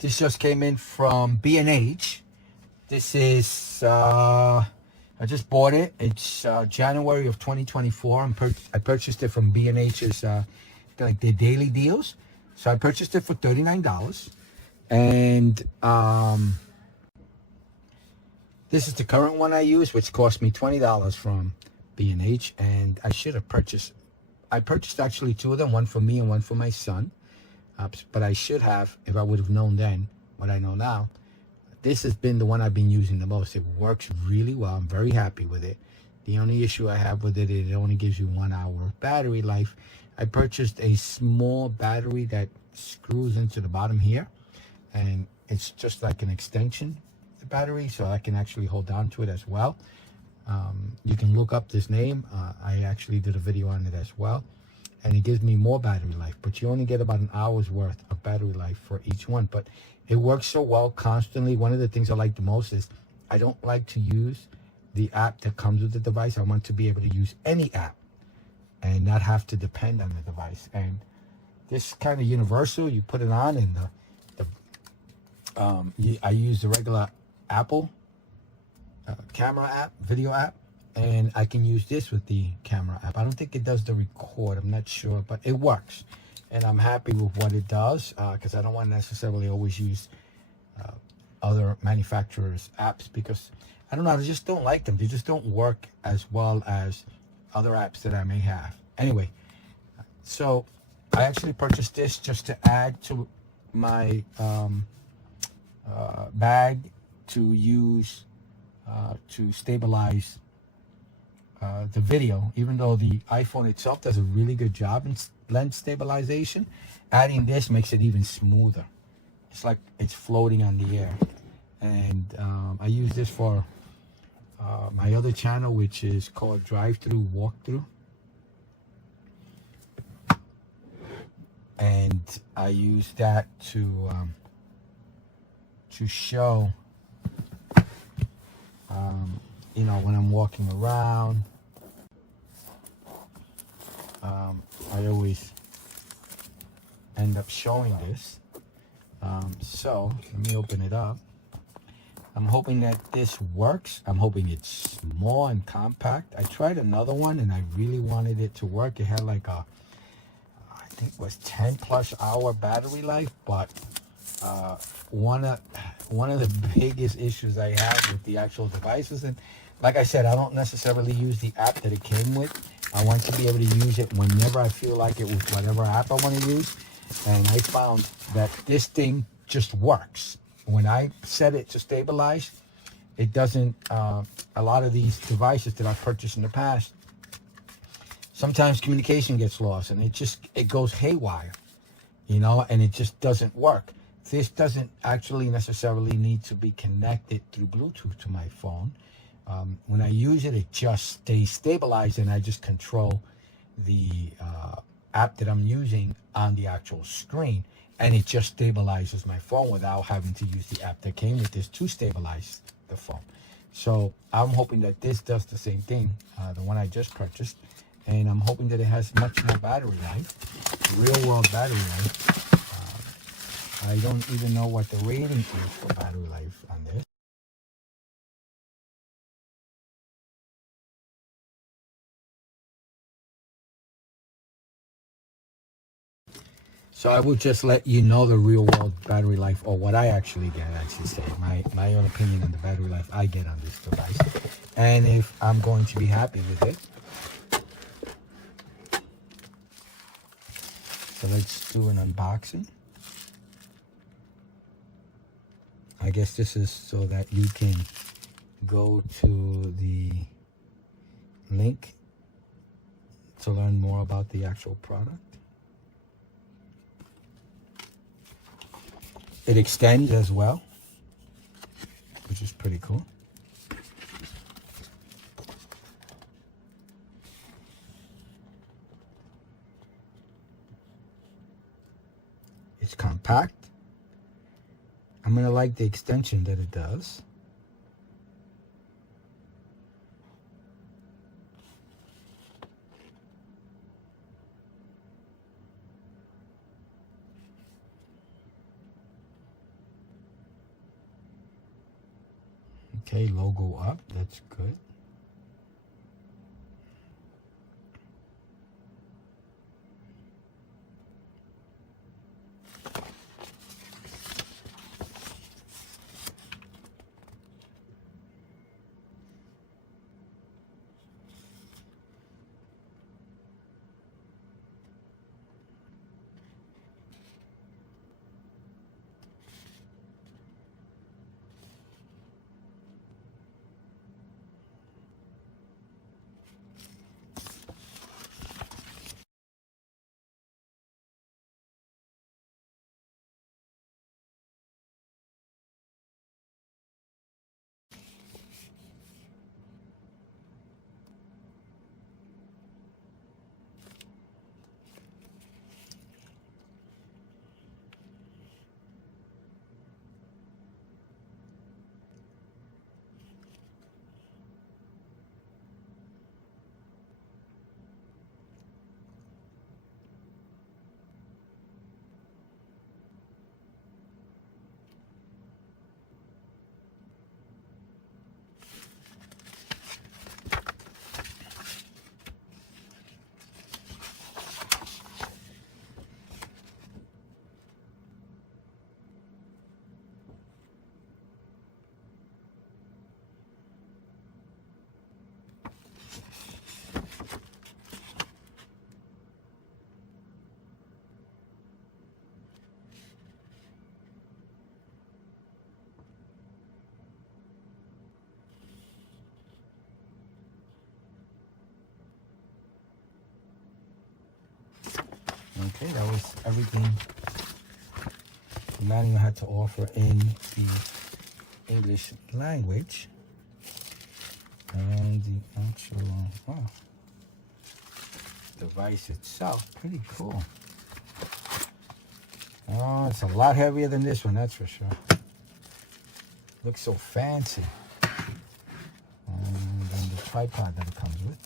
This just came in from B&H. This is, I just bought it. It's January of 2024. I purchased it from B&H's, like their daily deals. So I purchased it for $39. And this is the current one I use, which cost me $20 from B&H. And I should have I purchased actually two of them, one for me and one for my son. But I should have, if I would have known then what I know now. This has been the one I've been using the most. It works really well. I'm very happy with it. The only issue I have with it is it only gives you 1 hour of battery life. I purchased a small battery that screws into the bottom here, and it's just like an extension of the battery, so I can actually hold on to it as well. You can look up this name. I actually did a video on it as well, and it gives me more battery life, but you only get about an hour's worth of battery life for each one. But it works so well constantly. One of the things I like the most is I don't like to use the app that comes with the device. I want to be able to use any app and not have to depend on the device. And this is kind of universal. You put it on, and I use the regular Apple camera app, video app, and I can use this with the camera app. I don't think it does the record. I'm not sure, but it works. And I'm happy with what it does, because I don't want to necessarily always use other manufacturers' apps, because I don't know, I just don't like them. They just don't work as well as other apps that I may have. Anyway, so I actually purchased this just to add to my bag to use to stabilize the video. Even though the iPhone itself does a really good job in lens stabilization, adding this makes it even smoother. It's like it's floating on the air. And I use this for my other channel, which is called Drive-Through Walkthrough, and I use that to show you know, when I'm walking around. I always end up showing this. So let me open it up. I'm hoping that this works. I'm hoping it's small and compact. I tried another one and I really wanted it to work. It had like a, I think it was 10+ hour battery life, but one of the biggest issues I have with the actual devices, and like I said, I don't necessarily use the app that it came with. I want to be able to use it whenever I feel like it with whatever app I want to use. And I found that this thing just works. When I set it to stabilize, it doesn't, a lot of these devices that I've purchased in the past, sometimes communication gets lost and it goes haywire, you know, and it just doesn't work. This doesn't actually necessarily need to be connected through Bluetooth to my phone. When I use it, it just stays stabilized, and I just control the app that I'm using on the actual screen, and it just stabilizes my phone without having to use the app that came with this to stabilize the phone. So I'm hoping that this does the same thing, the one I just purchased, and I'm hoping that it has much more battery life, real world battery life. I don't even know what the rating is for battery life on this. So I will just let you know the real world battery life, or what I actually get, I should say, my own opinion on the battery life I get on this device, and if I'm going to be happy with it. So let's do an unboxing. I guess this is so that you can go to the link to learn more about the actual product. It extends as well, which is pretty cool. It's compact. I'm gonna like the extension that it does. Okay, logo up, that's good. Okay, that was everything the manual had to offer in the English language. And the actual device itself, pretty cool. Oh, it's a lot heavier than this one, that's for sure. Looks so fancy. And then the tripod that it comes with.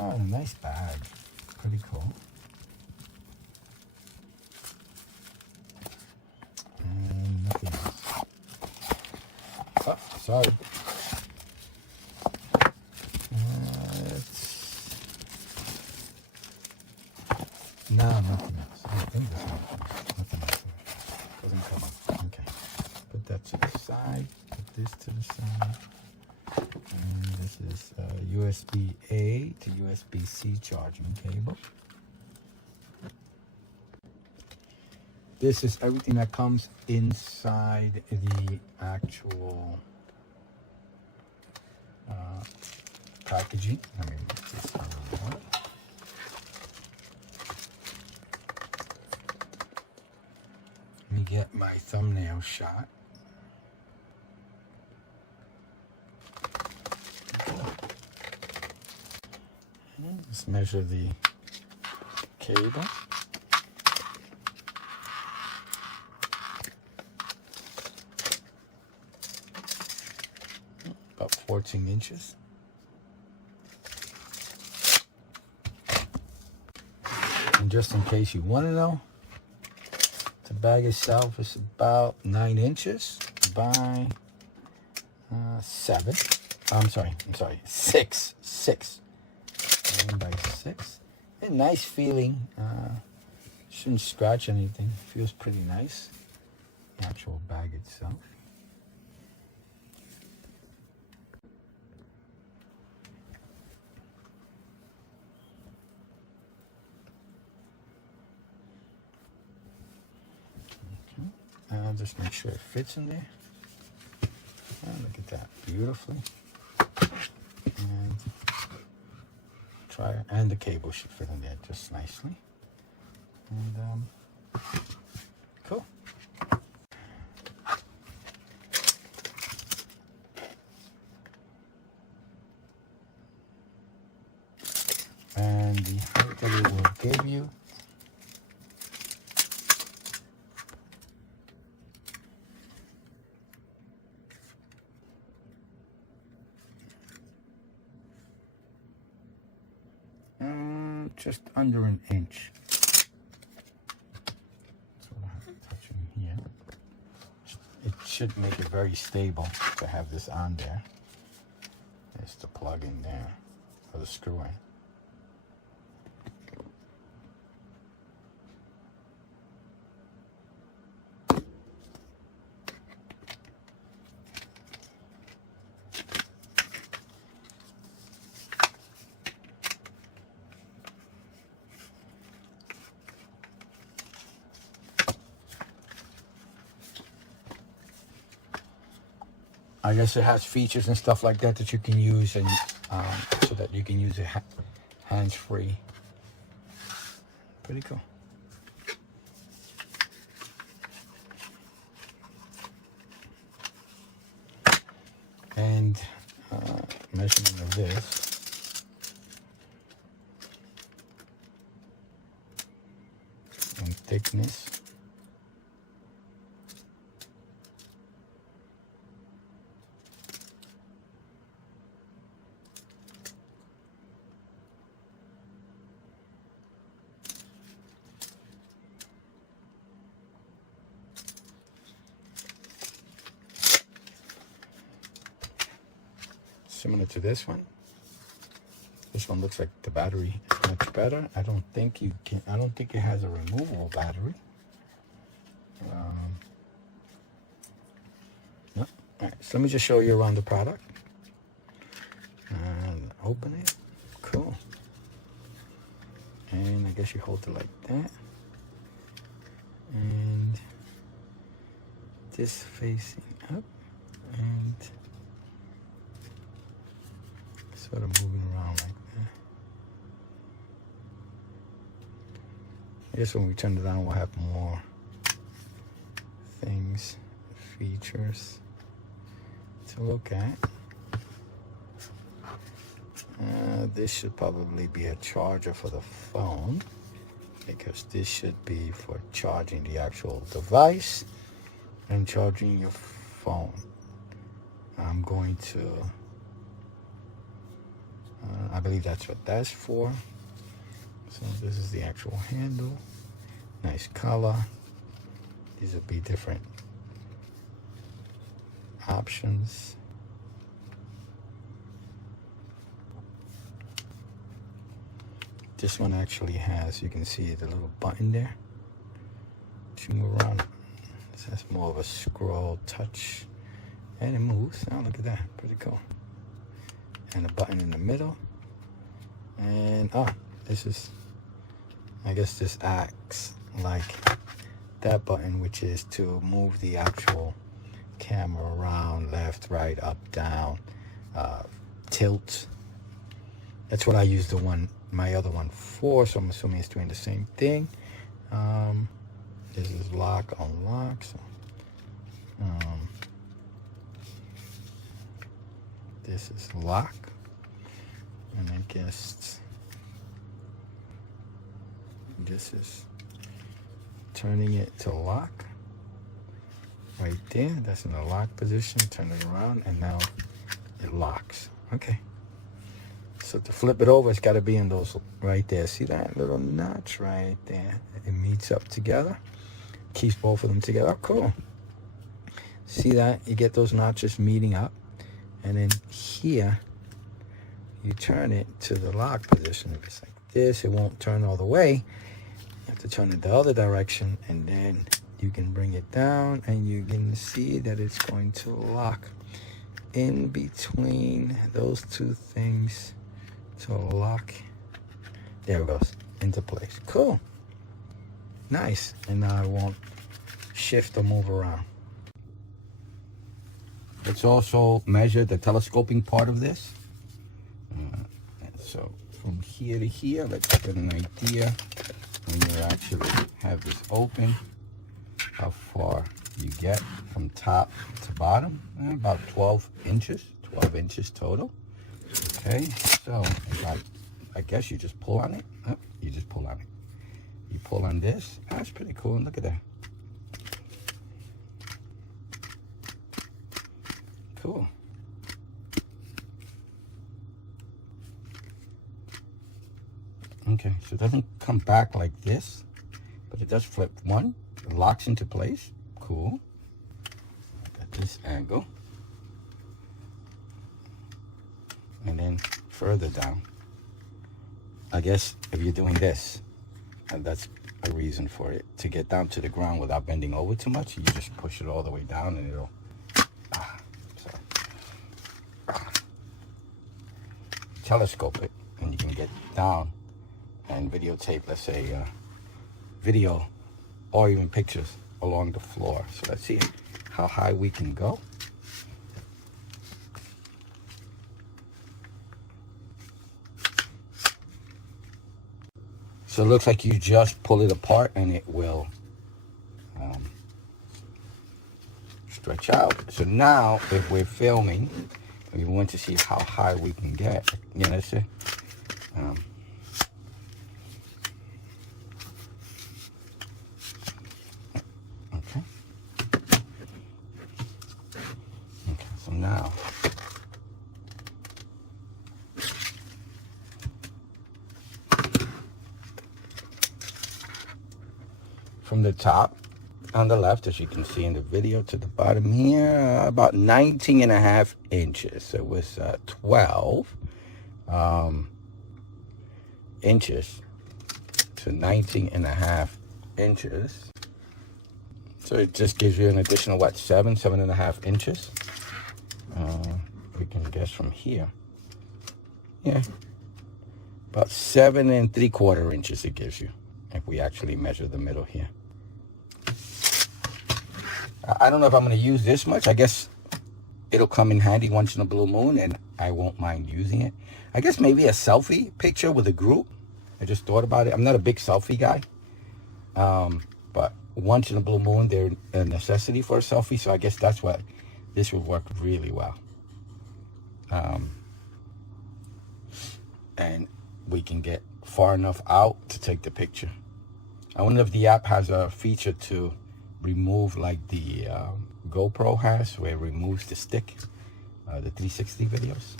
Oh, a nice bag. Pretty cool. And nothing else. Oh, sorry. No, nothing else. I think there's nothing else. Doesn't come up. Okay. Put that to the side. Put this to the side. And this is USB-A to USB-C charging cable. This is everything that comes inside the actual packaging. Let me make this a little more. Let me get my thumbnail shot. Let's measure the cable. About 14 inches. And just in case you want to know, the bag itself is about 9 inches by 7. I'm sorry, 6. 9 by 6. A nice feeling. Shouldn't scratch anything. Feels pretty nice. The actual bag itself. Okay. Just make sure it fits in there. Look at that, beautifully. And and the cable should fit in there just nicely. And cool. And the height that it will give you just under an inch. should make it very stable to have this on there. It's the plug in there, or the screw in. I guess it has features and stuff like that that you can use, and so that you can use it hands-free. Pretty cool. And measurement of this. And thickness. Similar to this one. This one looks like the battery is much better. I don't think you can. I don't think it has a removable battery. No. All right. So let me just show you around the product. And open it. Cool. And I guess you hold it like that. And this facing up and sort of moving around like that. I guess when we turn it on, we'll have more things, features to look at. This should probably be a charger for the phone, because this should be for charging the actual device and charging your phone. I'm going to I believe that's what that's for. So this is the actual handle. Nice color. These will be different options. This one actually has, you can see the little button there. If you move around, this has more of a scroll touch. And it moves. Oh, look at that. Pretty cool. And a button in the middle. And this is, I guess this acts like that button, which is to move the actual camera around, left, right, up, down, tilt. That's what I use my other one for, so I'm assuming it's doing the same thing. This is lock, unlock. So, this is lock, and I guess this is turning it to lock. Right there, that's in the lock position. Turn it around, and now it locks. Okay. So to flip it over, it's got to be in those right there. See that little notch right there? It meets up together. Keeps both of them together. Oh, cool. See that? You get those notches meeting up. And then here, you turn it to the lock position. If it's like this, it won't turn all the way. You have to turn it the other direction, and then you can bring it down, and you can see that it's going to lock in between those two things to lock. There it goes, into place. Cool. Nice. And now it won't shift or move around. Let's also measure the telescoping part of this. So from here to here, let's get an idea when you actually have this open, how far you get from top to bottom. About 12 inches total. Okay, so I guess you just pull on it. You just pull on it. You pull on this. That's pretty cool. Look at that. Cool. Okay, so it doesn't come back like this, but it does flip one. It locks into place. Cool. Look at this angle, and then further down. I guess if you're doing this, and that's a reason for it, to get down to the ground without bending over too much, you just push it all the way down and it'll telescope it, and you can get down and videotape, let's say, video or even pictures along the floor. So let's see how high we can go. So it looks like you just pull it apart and it will stretch out. So now if we're filming, we want to see how high we can get. Yeah, that's it. Okay. Okay, so now from the top on the left, as you can see in the video, to the bottom here, about 19.5 inches. It was 12 inches to 19.5 inches. So it just gives you an additional, what, 7.5 inches? We can guess from here. Yeah, about 7 3/4 inches it gives you, if we actually measure the middle here. I don't know if I'm going to use this much. I guess it'll come in handy once in a blue moon, and I won't mind using it. I guess maybe a selfie picture with a group. I just thought about it. I'm not a big selfie guy. But once in a blue moon, there's a necessity for a selfie. So I guess that's what this would work really well. And we can get far enough out to take the picture. I wonder if the app has a feature to remove, like the GoPro has, where it removes the stick, the 360 videos.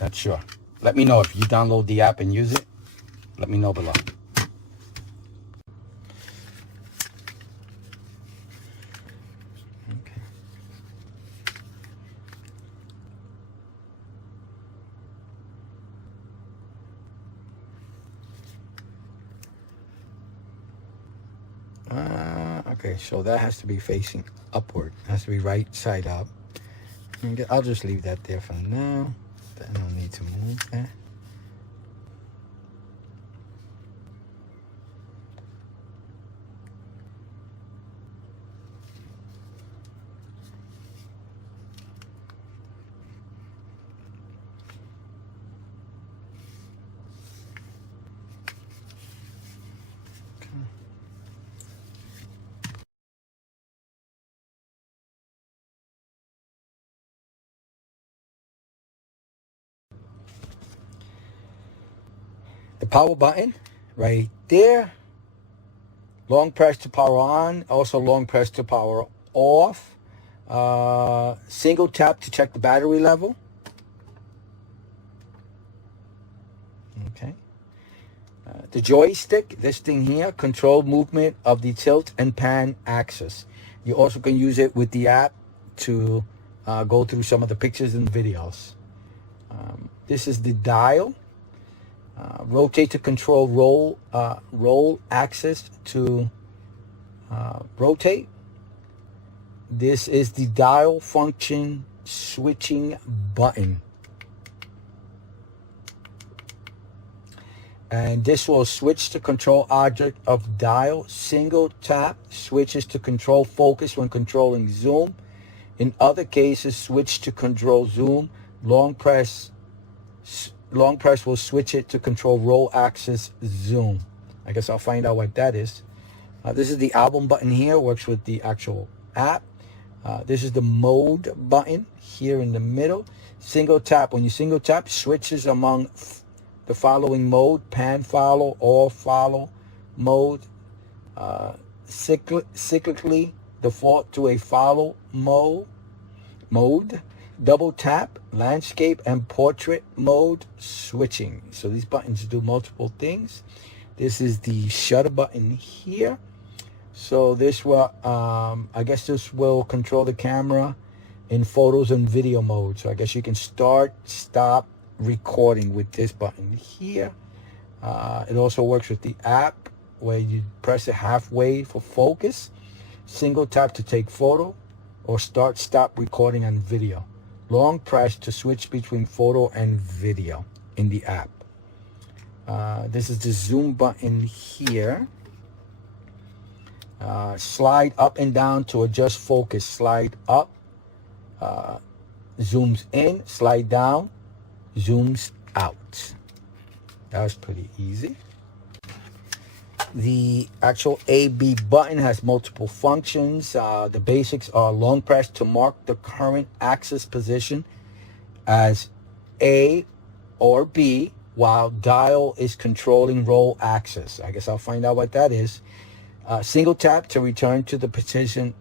Not sure. Let me know if you download the app and use it. Let me know below. Okay. Okay, so that has to be facing upward. It has to be right side up. Okay, I'll just leave that there for now. I don't need to move that. The power button right there. Long press to power on, also long press to power off. Single tap to check the battery level. Okay. The joystick, this thing here, control movement of the tilt and pan axis. You also can use it with the app to go through some of the pictures and videos. This is the dial. Rotate to control roll axis to rotate. This is the dial function switching button. And this will switch to control object of dial. Single tap switches to control focus when controlling zoom. In other cases, switch to control zoom. Long press will switch it to control roll axis zoom. I guess I'll find out what that is. This is the album button here, works with the actual app. This is the mode button here in the middle. Single tap, when you single tap, switches among the following mode: pan follow, all follow mode, cyclically default to a follow mode. Double tap, landscape and portrait mode switching. So these buttons do multiple things. This is the shutter button here. So this will, I guess this will control the camera in photos and video mode. So I guess you can start, stop recording with this button here. It also works with the app where you press it halfway for focus, single tap to take photo, or start, stop recording on video. Long press to switch between photo and video in the app. This is the zoom button here. Slide up and down to adjust focus. Slide up, zooms in, slide down, zooms out. That was pretty easy. The actual AB button has multiple functions. The basics are long press to mark the current axis position as A or B, while dial is controlling roll axis. I guess I'll find out what that is. Single tap to return to the position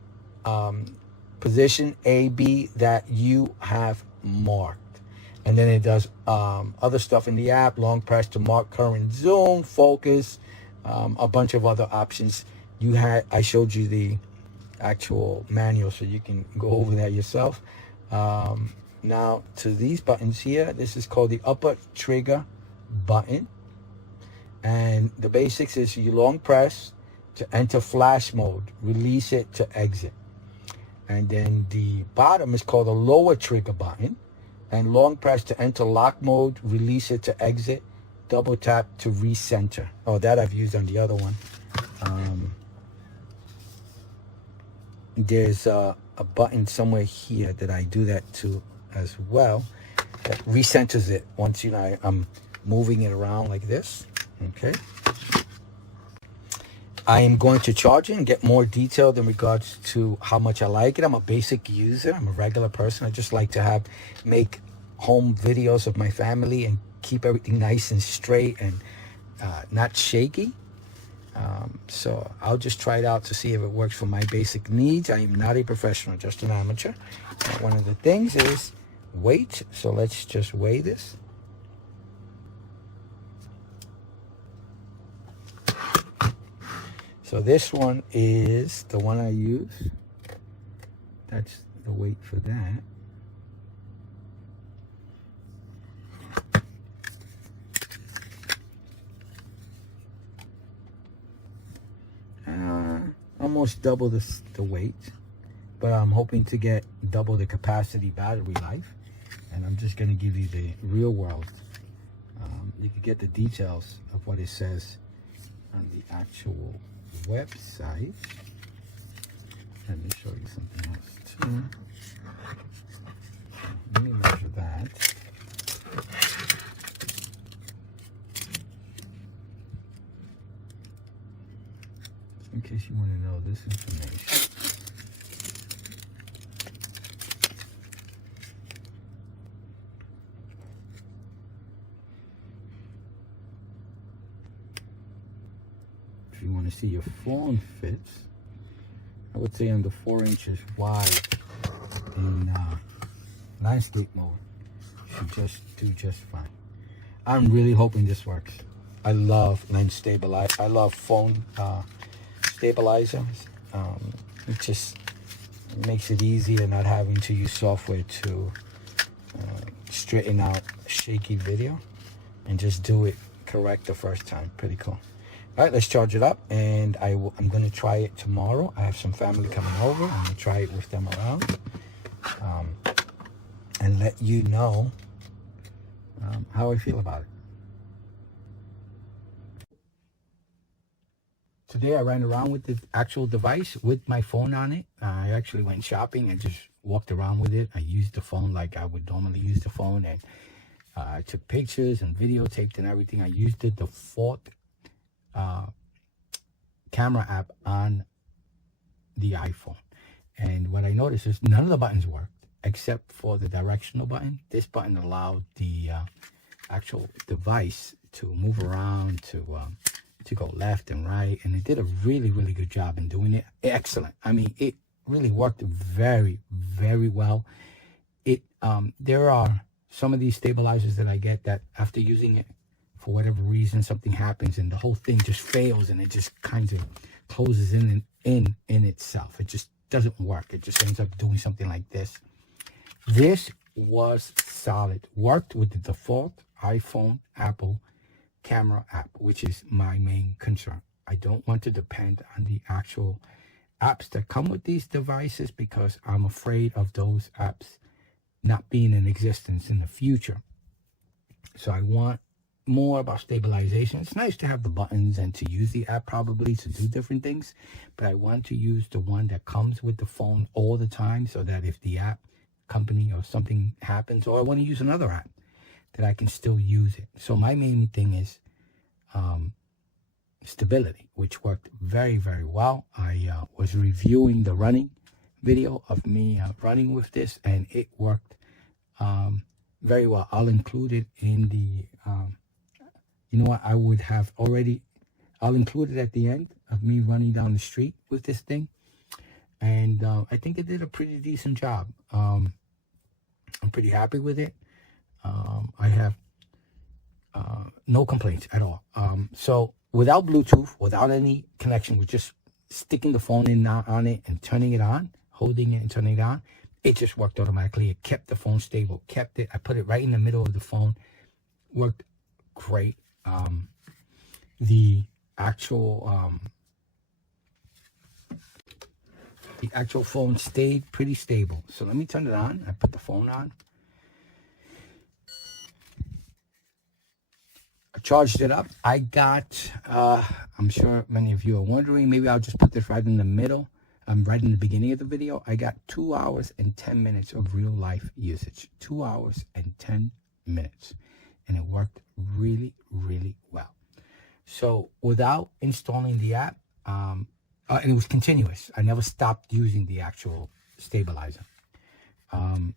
AB that you have marked. And then it does other stuff in the app. Long press to mark current zoom, focus, a bunch of other options. I showed you the actual manual, so you can go over that yourself. Now to these buttons here, this is called the upper trigger button. And the basics is you long press to enter flash mode, release it to exit. And then the bottom is called the lower trigger button. And long press to enter lock mode, release it to exit, double tap to recenter. Oh, that I've used on the other one. There's a button somewhere here that I do that to as well, that recenters it once I'm moving it around like this. Okay. I am going to charge it and get more detailed in regards to how much I like it. I'm a basic user. I'm a regular person. I just like to make home videos of my family and keep everything nice and straight and not shaky. So I'll just try it out to see if it works for my basic needs. I am not a professional, just an amateur. One of the things is weight. So let's just weigh this. So this one is the one I use. That's the weight for that. Almost double the weight, but I'm hoping to get double the capacity battery life. And I'm just going to give you the real world. You can get the details of what it says on the actual website. Let me show you something else too. Let me measure that. In case you want to know this information. If you want to see your phone fits, I would say under 4 inches wide in landscape mode, should just do just fine. I'm really hoping this works. I love lens stabilizer. I love phone stabilizer. It just makes it easier not having to use software to straighten out shaky video and just do it correct the first time. Pretty cool. All right, let's charge it up, and I'm going to try it tomorrow. I have some family coming over. I'm going to try it with them around and let you know how I feel about it. Today I ran around with the actual device with my phone on it. I actually went shopping and just walked around with it. I used the phone like I would normally use the phone, and I took pictures and videotaped and everything. I used the default camera app on the iPhone. And what I noticed is none of the buttons worked except for the directional button. This button allowed the actual device to move around, to go left and right, and it did a really, really good job in doing it. Excellent. I mean, it really worked very, very well. There are some of these stabilizers that I get that after using it, for whatever reason, something happens and the whole thing just fails and it just kind of closes in itself. It just doesn't work. It just ends up doing something like this. This was solid. Worked with the default iPhone, Apple camera app, which is my main concern. I don't want to depend on the actual apps that come with these devices because I'm afraid of those apps not being in existence in the future. So I want more about stabilization. It's nice to have the buttons and to use the app probably to do different things, but I want to use the one that comes with the phone all the time so that if the app company or something happens, or I want to use another app, that I can still use it. So my main thing is stability, which worked very, very well. I was reviewing the running video of me running with this, and it worked very well. I'll include it in the you know what, I'll include it at the end of me running down the street with this thing, and I think it did a pretty decent job. I'm pretty happy with it. I have no complaints at all. So without Bluetooth, without any connection, with just sticking the phone in on it and turning it on, holding it and turning it on, it just worked automatically. It kept the phone stable, kept it. I put it right in the middle of the phone. Worked great. The actual phone stayed pretty stable. So let me turn it on. I put the phone on. I charged it up. I got, I'm sure many of you are wondering, maybe I'll just put this right in the middle. Right in the beginning of the video. I got 2 hours and 10 minutes of real life usage. 2 hours and 10 minutes. And it worked really, really well. So without installing the app, and it was continuous. I never stopped using the actual stabilizer.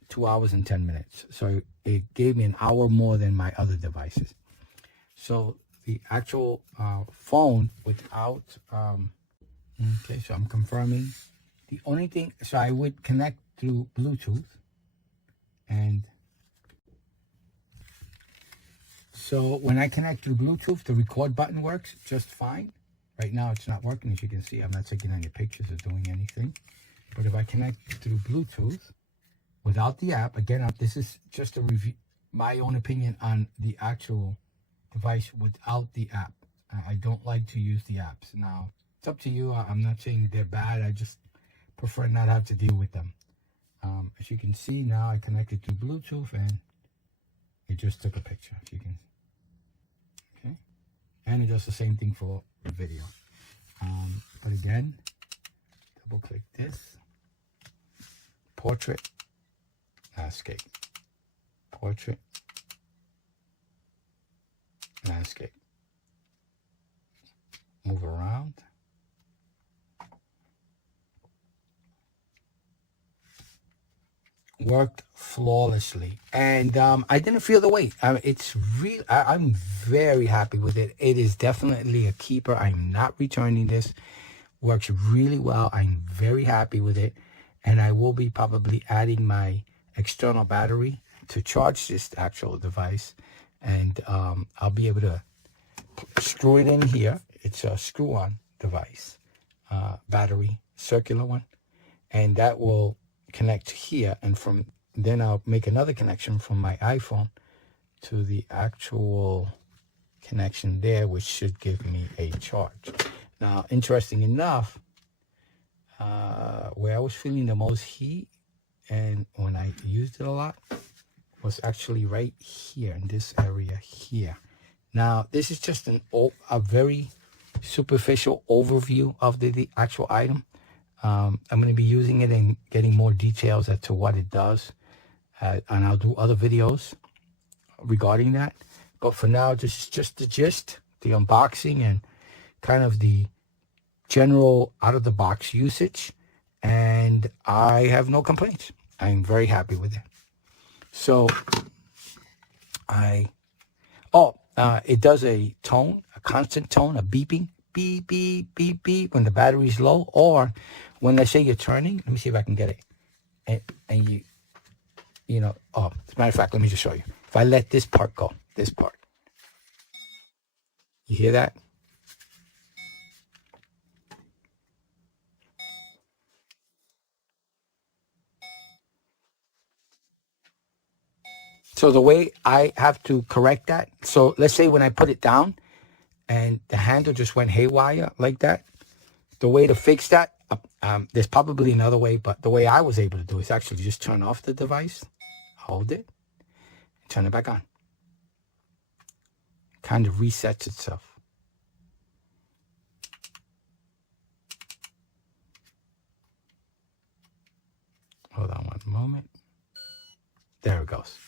2 hours and 10 minutes. So it gave me an hour more than my other devices. So the actual phone without, okay, so I'm confirming. The only thing, so I would connect through Bluetooth, and so when I connect through Bluetooth, the record button works just fine. Right now it's not working, as you can see. I'm not taking any pictures or doing anything. But if I connect through Bluetooth without the app, again, this is just a review, my own opinion on the actual device without the app. I don't like to use the apps. Now, it's up to you. I'm not saying they're bad. I just prefer not have to deal with them. As you can see now, I connected to Bluetooth and it just took a picture. If you can, okay, and it does the same thing for the video. But again, double click this. Portrait, landscape, portrait, landscape. Move around. Worked flawlessly, and I didn't feel the weight. It's real. I'm very happy with it. It is definitely a keeper. I'm not returning this. Works really well. I'm very happy with it, and I will be probably adding my external battery to charge this actual device, and I'll be able to screw it in here. It's a screw-on device, battery, circular one, and that will connect here, and from then I'll make another connection from my iPhone to the actual connection there, which should give me a charge. Now, interesting enough, where I was feeling the most heat and when I used it a lot was actually right here in this area here. Now, this is just a very superficial overview of the actual item. I'm going to be using it and getting more details as to what it does. And I'll do other videos regarding that. But for now, this is just the gist, the unboxing, and kind of the general out-of-the-box usage. And I have no complaints. I'm very happy with it. So, it does a tone, a constant tone, a beeping. Beep, beep, beep, beep, when the battery's low, or when I say you're turning. Let me see if I can get it. And you know, as a matter of fact, let me just show you. If I let this part go, this part. You hear that? So the way I have to correct that, so let's say when I put it down and the handle just went haywire like that, the way to fix that, there's probably another way, but the way I was able to do is actually just turn off the device, hold it, and turn it back on. Kind of resets itself. Hold on one moment. There it goes.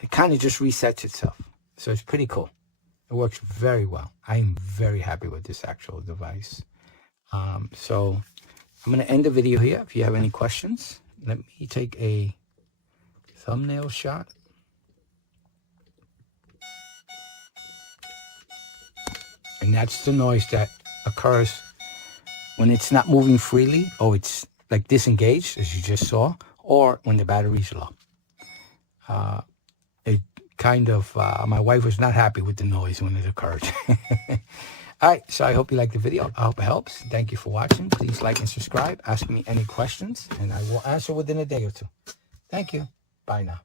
It kind of just resets itself. So it's pretty cool. It works very well. I am very happy with this actual device. So I'm going to end the video here. If you have any questions, let me take a thumbnail shot. And that's the noise that occurs when it's not moving freely, or it's like disengaged, as you just saw, or when the battery's low. It kind of, my wife was not happy with the noise when it occurred. All right, so I hope you liked the video. I hope it helps. Thank you for watching. Please like and subscribe. Ask me any questions, and I will answer within a day or two. Thank you. Bye now.